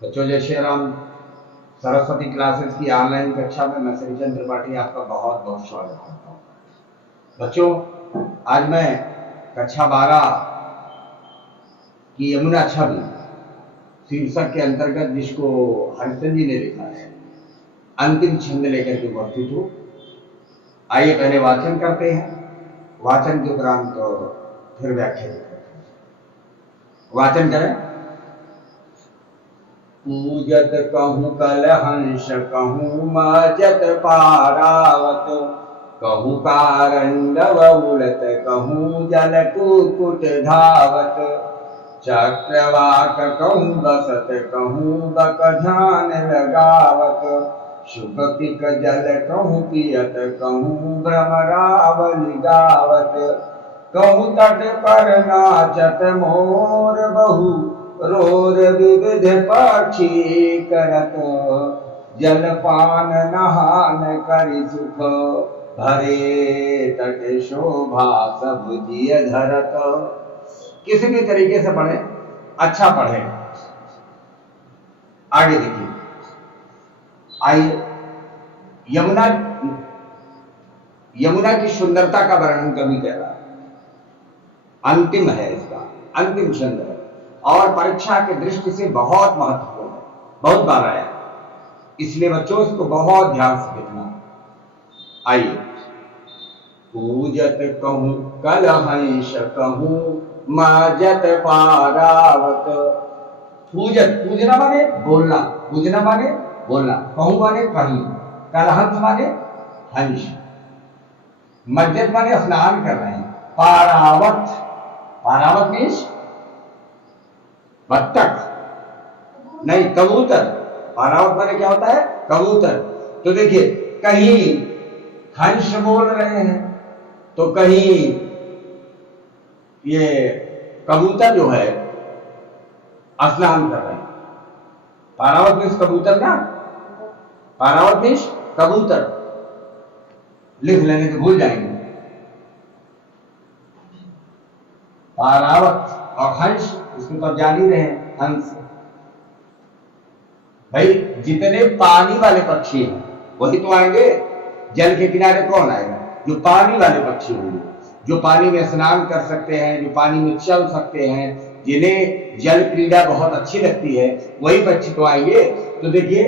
बच्चों, जय श्री राम। सरस्वती क्लासेस की ऑनलाइन कक्षा में मैं श्रीचंद त्रिपाठी आपका बहुत बहुत स्वागत करता हूँ। बच्चों, आज मैं कक्षा 12 की यमुना छवि शीर्षक के अंतर्गत, जिसको हरिचंद जी ने लिखा है, अंतिम छंद लेकर के उपस्थित हूँ। आइए पहले वाचन करते हैं, वाचन के उपरांत तो फिर व्याख्या करते हैं। वाचन करें। पूजत कहूँ कलहंस कहूँ माजत पारावत, कहूँ कारंडव उड़त कहूँ जल कुकुट धावत, चक्रवाक कहूँ बसत कहूँ बक ध्यान लगावत, शुक पिक जल कहूँ पियत कहूँ भ्रमरावली गावत, कहूँ तट पर नाचत मोर बहु रोर विविध पक्षी करत, जलपान नहान करि सुख भरे तट शोभा सब जिय धरत। किसी भी तरीके से पढ़े, अच्छा पढ़े। आगे देखिए, आइए यमुना की सुंदरता का वर्णन कवि कह रहा है। अंतिम है, इसका अंतिम छंद है और परीक्षा के दृष्टि से बहुत महत्वपूर्ण है, बहुत बार आया, इसलिए बच्चों इसको बहुत ध्यान से देखना। आइए। पूजत कहूँ कलहंस कहूँ माजत पारावत। पूजत, पूजना माने बोलना, पूजना माने बोलना, कहूँ माने कहीं, कलहंस माने हंस, मज्जत माने स्नान कर रहे हैं, पारावत, पारावत मीन्स बत्तख नहीं, कबूतर। पारावत माने क्या होता है? कबूतर। तो देखिए, कहीं हंस बोल रहे हैं तो कहीं ये कबूतर जो है स्नान कर रहे हैं। पारावत मीन्स कबूतर ना, पारावत मीन्स कबूतर। लिख लेने तो भूल जाएंगे। पारावत और हंस, इसमें तो जान ही रहे हैं, हंस भाई जितने पानी वाले पक्षी हैं वही तो आएंगे। जल के किनारे कौन आएगा? जो पानी वाले पक्षी होंगे, जो पानी में स्नान कर सकते हैं, जो पानी में चल सकते हैं, जिन्हें जल क्रीड़ा बहुत अच्छी लगती है, वही पक्षी तो आएंगे। तो देखिए,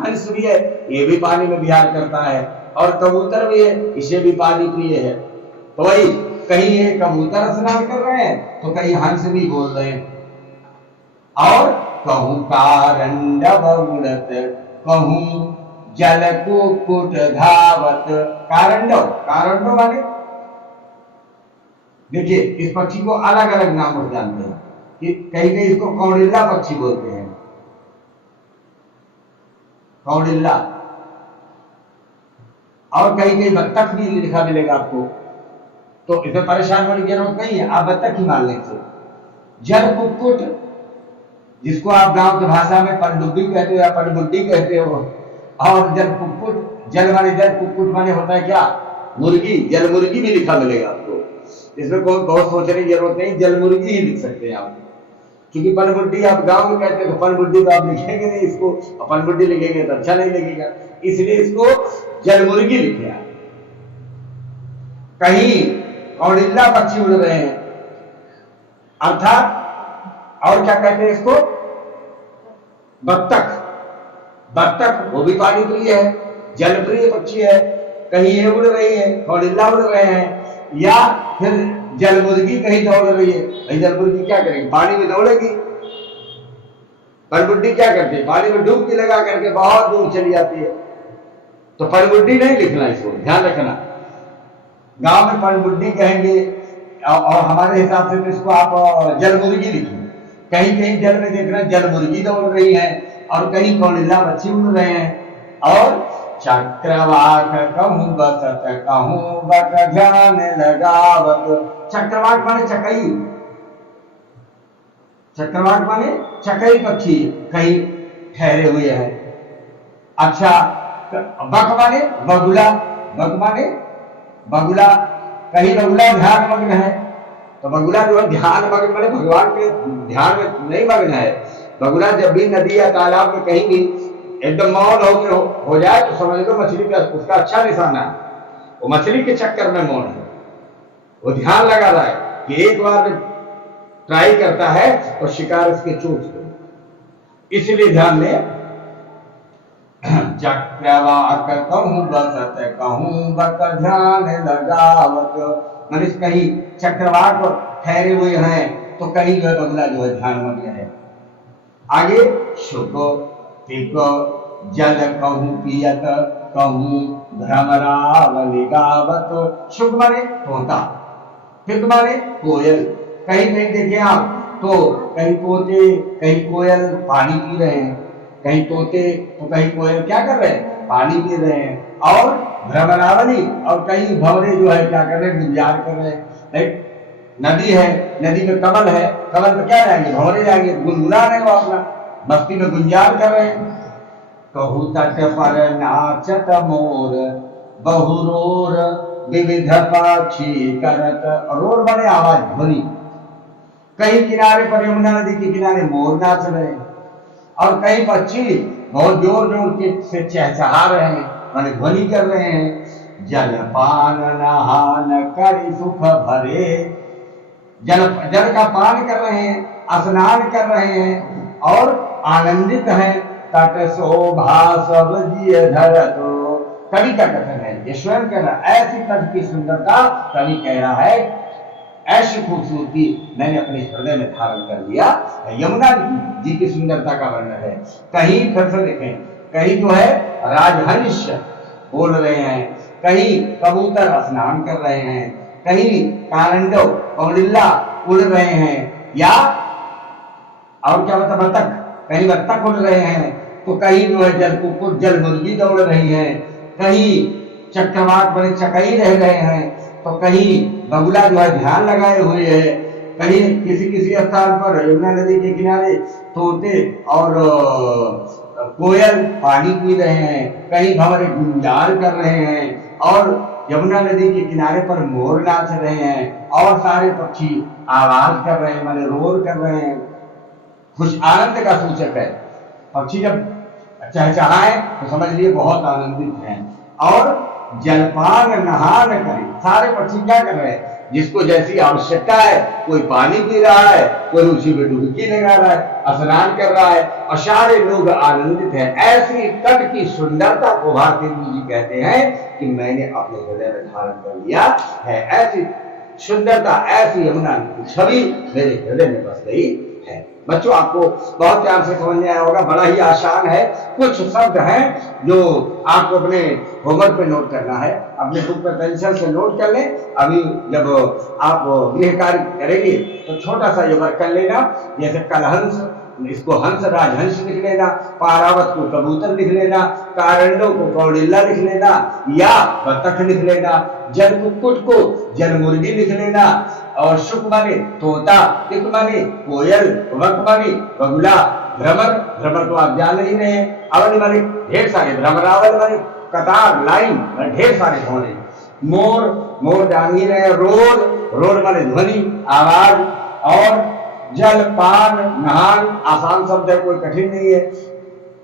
हंस भी है, ये भी पानी में विहार करता है, और कबूतर भी है, इसे भी पानी प्रिय है। तो वही, कहीं ये कबूतर स्नान कर रहे हैं तो कहीं हंस भी बोल रहे हैं। और कहूँ कारंडव उड़त कहूँ जल कुकुट धावत। कारंडव, कारंडव माने देखिए, इस पक्षी को अलग अलग नाम से जानते हैं कि कहीं कहीं इसको कौड़िल्ला पक्षी बोलते हैं, कौड़िल्ला, और कहीं कहीं बत्तख भी लिखा मिलेगा आपको। तो इसे परेशान होने की जरूरत नहीं है, आप बत्तख ही मान लेंगे। जल कुक्कुट, जिसको आप गांव की भाषा में पनडुब्बी कहते हो या पनबुड्डी कहते हो, और जल कुक्कुट, जल माने जल, कुक्कुट माने होता है क्या? मुर्गी। जल मुर्गी भी लिखा मिलेगा आपको, इसमें कोई बहुत सोचने की जरूरत नहीं, जल मुर्गी ही लिख सकते हैं आप। क्योंकि पनबुड्डी आप गांव में कहते हैं तो पनबुड्डी तो आप लिखेंगे नहीं इसको, पनबुड्डी लिखेंगे तो अच्छा नहीं लगेगा, इसलिए इसको जल मुर्गी लिखे आप। कहीं कौड़िल्ला पक्षी उड़ रहे हैं, अर्थात और क्या कहते हैं इसको? बत्तख। बत्तख वो भी पानी प्रिय है, जल प्रिय पक्षी है। कहीं ये उड़ रही है, कौड़िल्ला उड़ रहे हैं, या फिर जल मुर्गी कहीं दौड़ रही है। जल मुर्गी क्या करेगी? पानी में दौड़ेगी। पनबुड्डी क्या करती है? पानी में डुबकी लगा करके बहुत दूर चली जाती है। तो पनबुड्डी नहीं लिखना, इसको ध्यान रखना। गांव में पनबुड्डी कहेंगे और हमारे हिसाब से तो इसको आप जल मुर्गी लिखिए। कहीं कहीं जल में देखना जल मुर्गी दौड़ रही है और कहीं कौड़िल्ला पक्षी उड़ रहे हैं। और चक्रवाक कहूँ बसत कहूँ बक ध्यान लगावत। चक्रवाक माने चकई, चक्रवाक माने चकई पक्षी कहीं ठहरे हुए हैं। अच्छा, बक माने बगुला, बक माने बगुला, कहीं बगुला ध्यान मग्न है। तो बगुला जो है ध्यान मग्न माने भगवान के ध्यान में नहीं मग्न है, बगुला जब भी नदी या तालाब में कहीं भी एकदम मौन हो जाए तो समझ लो मछली का उसका अच्छा निशाना है। वो मछली के चक्कर में मौन है, वो ध्यान लगा रहा है कि एक बार ट्राई करता है तो शिकार उसके चूक दो, इसलिए ध्यान दें। चक्रवाक कहूं बसत कहूं बक ध्यान लगावत, मैंने कहीं चक्रवाक ठहरे हुए हैं तो कहीं जो है बगुला जो है ध्यान मग्न है। आगे शुक तिक जल कहूं पियत कहूं भ्रमरावली गावत। शुक माने तोता, तिक माने कोयल। कहीं कहीं देखे आप तो कहीं तोते कहीं कोयल पानी पी रहे हैं, कहीं तोते तो कहीं कोयल क्या कर रहे हैं, पानी पी रहे हैं। और भ्रमरावली और कहीं भंवरे जो है क्या कर रहे हैं, गुंजार कर रहे हैं। नदी है, नदी में कमल है, कमल में क्या जाएंगे, भंवरे जाएंगे, गुनगुना रहे हो अपना मस्ती में गुंजार कर रहे हैं। कहू तट पर नाचत मोर बहुरोर विविध पक्षी करत। रोर बने आवाज ध्वनि। कहीं किनारे पर यमुना नदी के किनारे मोर नाच रहे हैं और कई पक्षी बहुत जोर जोर के से चहचहा रहे हैं, माने ध्वनि कर रहे हैं। जलपान नहान करि सुख भरे, जल का पान कर रहे हैं, स्नान कर रहे हैं और आनंदित हैं। तट शोभा सब जिय धरत, कवि का कथन है, ये स्वयं कह रहा, ऐसी तट की सुंदरता कवि कह रहा है, ऐसी खूबसूरती मैंने अपने हृदय में धारण कर लिया। यमुना जी की सुंदरता का वर्णन है। कहीं फिर से देखें, कहीं जो है राजहंस बोल रहे हैं, कहीं कबूतर स्नान कर रहे हैं, कहीं कारंडो कौड़िल्ला उड़ रहे हैं, या और क्या होता बतख, कहीं बतख उड़ रहे हैं, तो कहीं जो है जल कुक्कुट जल मुर्गी दौड़ रही है, कहीं चक्रवाक बड़े चकई रह रहे हैं, तो कहीं बगुला जो है ध्यान लगाए हुए है, कहीं किसी किसी स्थान पर यमुना नदी के किनारे तोते और कोयल पानी पी रहे हैं, कहीं भंवरे गुंजार कर रहे हैं और यमुना नदी के किनारे पर मोर नाच रहे हैं और सारे पक्षी आवाज कर रहे हैं, माने रोर कर रहे हैं। खुश आनंद का सूचक है। पक्षी जब चहचहाए तो समझ लिए बहुत आनंदित हैं। और जलपान नहान करें, सारे पक्षी क्या कर रहे हैं, जिसको जैसी आवश्यकता है, कोई पानी पी रहा है, कोई उसी में डुबकी लगा रहा है, स्नान कर रहा है और सारे लोग आनंदित हैं। ऐसी तट की सुंदरता को भारती जी कहते हैं कि मैंने अपने हृदय में धारण कर लिया है। ऐसी सुंदरता, ऐसी यमुना की छवि मेरे हृदय में बस गई है। बच्चों, आपको बहुत ध्यान से समझ में आया होगा, बड़ा ही आसान है। कुछ शब्द हैं जो आपको अपने होमवर्क पे नोट करना है, अपने बुक पे पेंसिल से नोट कर लें। अभी जब आप गृह कार्य करेंगे तो छोटा सा ये वर्क कर लेना, जैसे कलहंस, इसको हंस राजहंस लिख लेना, पारावत को कबूतर लिख लेना, कारंडो को कौड़िल्ला लिख लेना या बतख लिख लेना, जल कुक्कुट को जल मुर्गी लिख लेना, और शुक माने तोता, तिक माने कोयल, वक माने बगुला, भ्रमर, भ्रमर तो आप जान ही रहे हैं, अवल माने ढेर सारे, भ्रमरावल माने कतार लाइन, ढेर सारे होने, मोर, मोर जान ही रहे, रोर, रोर माने ध्वनि आवाज, और जल पान नहान आसान शब्द है, कोई कठिन नहीं है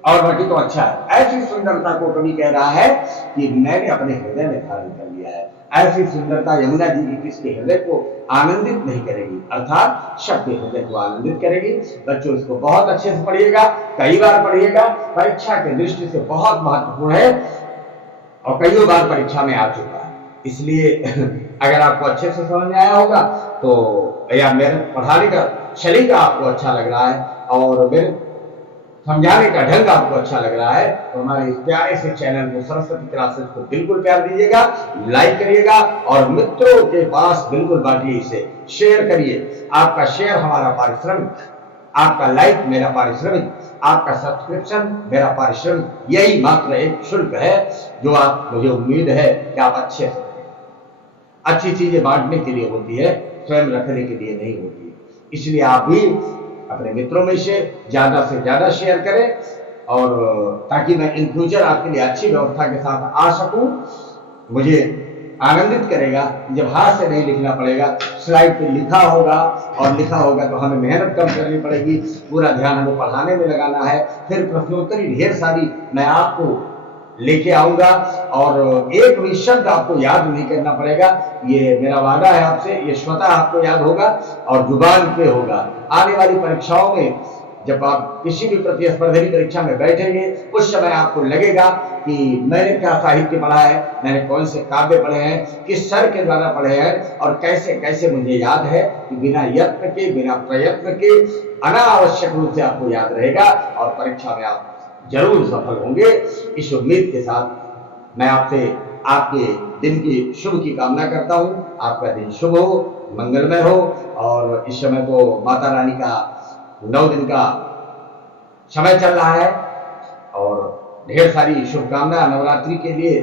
और बाकी तो अच्छा है। ऐसी सुंदरता को कवि कह रहा है कि मैंने अपने हृदय में धारण कर लिया है। ऐसी सुंदरता यमुना जी की किसके हृदय को आनंदित नहीं करेगी, अर्थात सबके हृदय को आनंदित करेगी। बच्चों, इसको बहुत अच्छे से पढ़िएगा, कई बार पढ़िएगा, परीक्षा की दृष्टि से बहुत महत्वपूर्ण है और कई बार परीक्षा में आ चुका है। इसलिए अगर आपको अच्छे से समझ में आया होगा तो, या मेरे पढ़ाने का शरीका आपको अच्छा लग रहा है और मेरे समझाने का ढंग आपको अच्छा लग रहा है, तो हमारे इस प्यारे से चैनल को सरस्वती क्लासेस को बिल्कुल प्यार दीजिएगा, लाइक करिएगा और मित्रों के पास बिल्कुल बांटिए, इसे शेयर करिए। आपका शेयर हमारा पारिश्रमिक, आपका लाइक मेरा पारिश्रमिक, आपका सब्सक्रिप्शन मेरा पारिश्रमिक, यही मात्र एक शुल्क है जो आप, मुझे उम्मीद है कि आप अच्छे से, अच्छी चीजें बांटने के लिए होती है, स्वयं रखने के लिए नहीं होती है। इसलिए आप भी अपने मित्रों में से ज्यादा शेयर करें और ताकि मैं इन फ्यूचर आपके लिए अच्छी व्यवस्था के साथ आ सकूं। मुझे आनंदित करेगा। जब हाथ से नहीं लिखना पड़ेगा, स्लाइड पे लिखा होगा, और लिखा होगा तो हमें मेहनत कम करनी पड़ेगी, पूरा ध्यान हमें पढ़ाने में लगाना है। फिर प्रश्नोत्तरी ढेर सारी मैं आपको लेके आऊंगा, और एक भी शब्द आपको याद नहीं करना पड़ेगा। ये मेरा वादा है आपसे, ये स्वतः आपको याद होगा और जुबान पे होगा। आने वाली परीक्षाओं में जब आप किसी भी प्रतिस्पर्धी परीक्षा में बैठेंगे, उस समय आपको लगेगा कि मैंने क्या साहित्य पढ़ा है, मैंने कौन से काव्य पढ़े हैं, किस सर के द्वारा पढ़े हैं, और कैसे कैसे मुझे याद है कि बिना यत्न के, बिना प्रयत्न के अनावश्यक रूप से आपको याद रहेगा, और परीक्षा में आप जरूर सफल होंगे। इस उम्मीद के साथ मैं आपसे आपके दिन की शुभ की कामना करता हूं। आपका दिन शुभ हो, मंगलमय हो, और इस समय तो माता रानी का 9 दिन का समय चल रहा है, और ढेर सारी शुभकामना नवरात्रि के लिए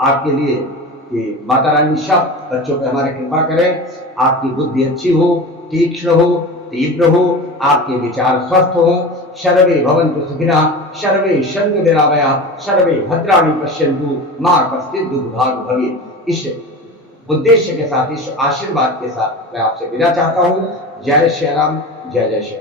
आपके लिए कि माता रानी सब बच्चों पर हमारे कृपा करें, आपकी बुद्धि अच्छी हो, तीक्ष्ण हो, तीव्र हो, आपके विचार स्वस्थ हो। सर्वे भवन्तु सुखिनः, सर्वे सन्तु निरामयाः, सर्वे भद्राणि पश्यन्तु, मा कश्चित् दुर्भाग् भवेत्। इस उद्देश्य के साथ, इस आशीर्वाद के साथ मैं आपसे विदा चाहता हूँ। जय श्री राम, जय जय श्री राम।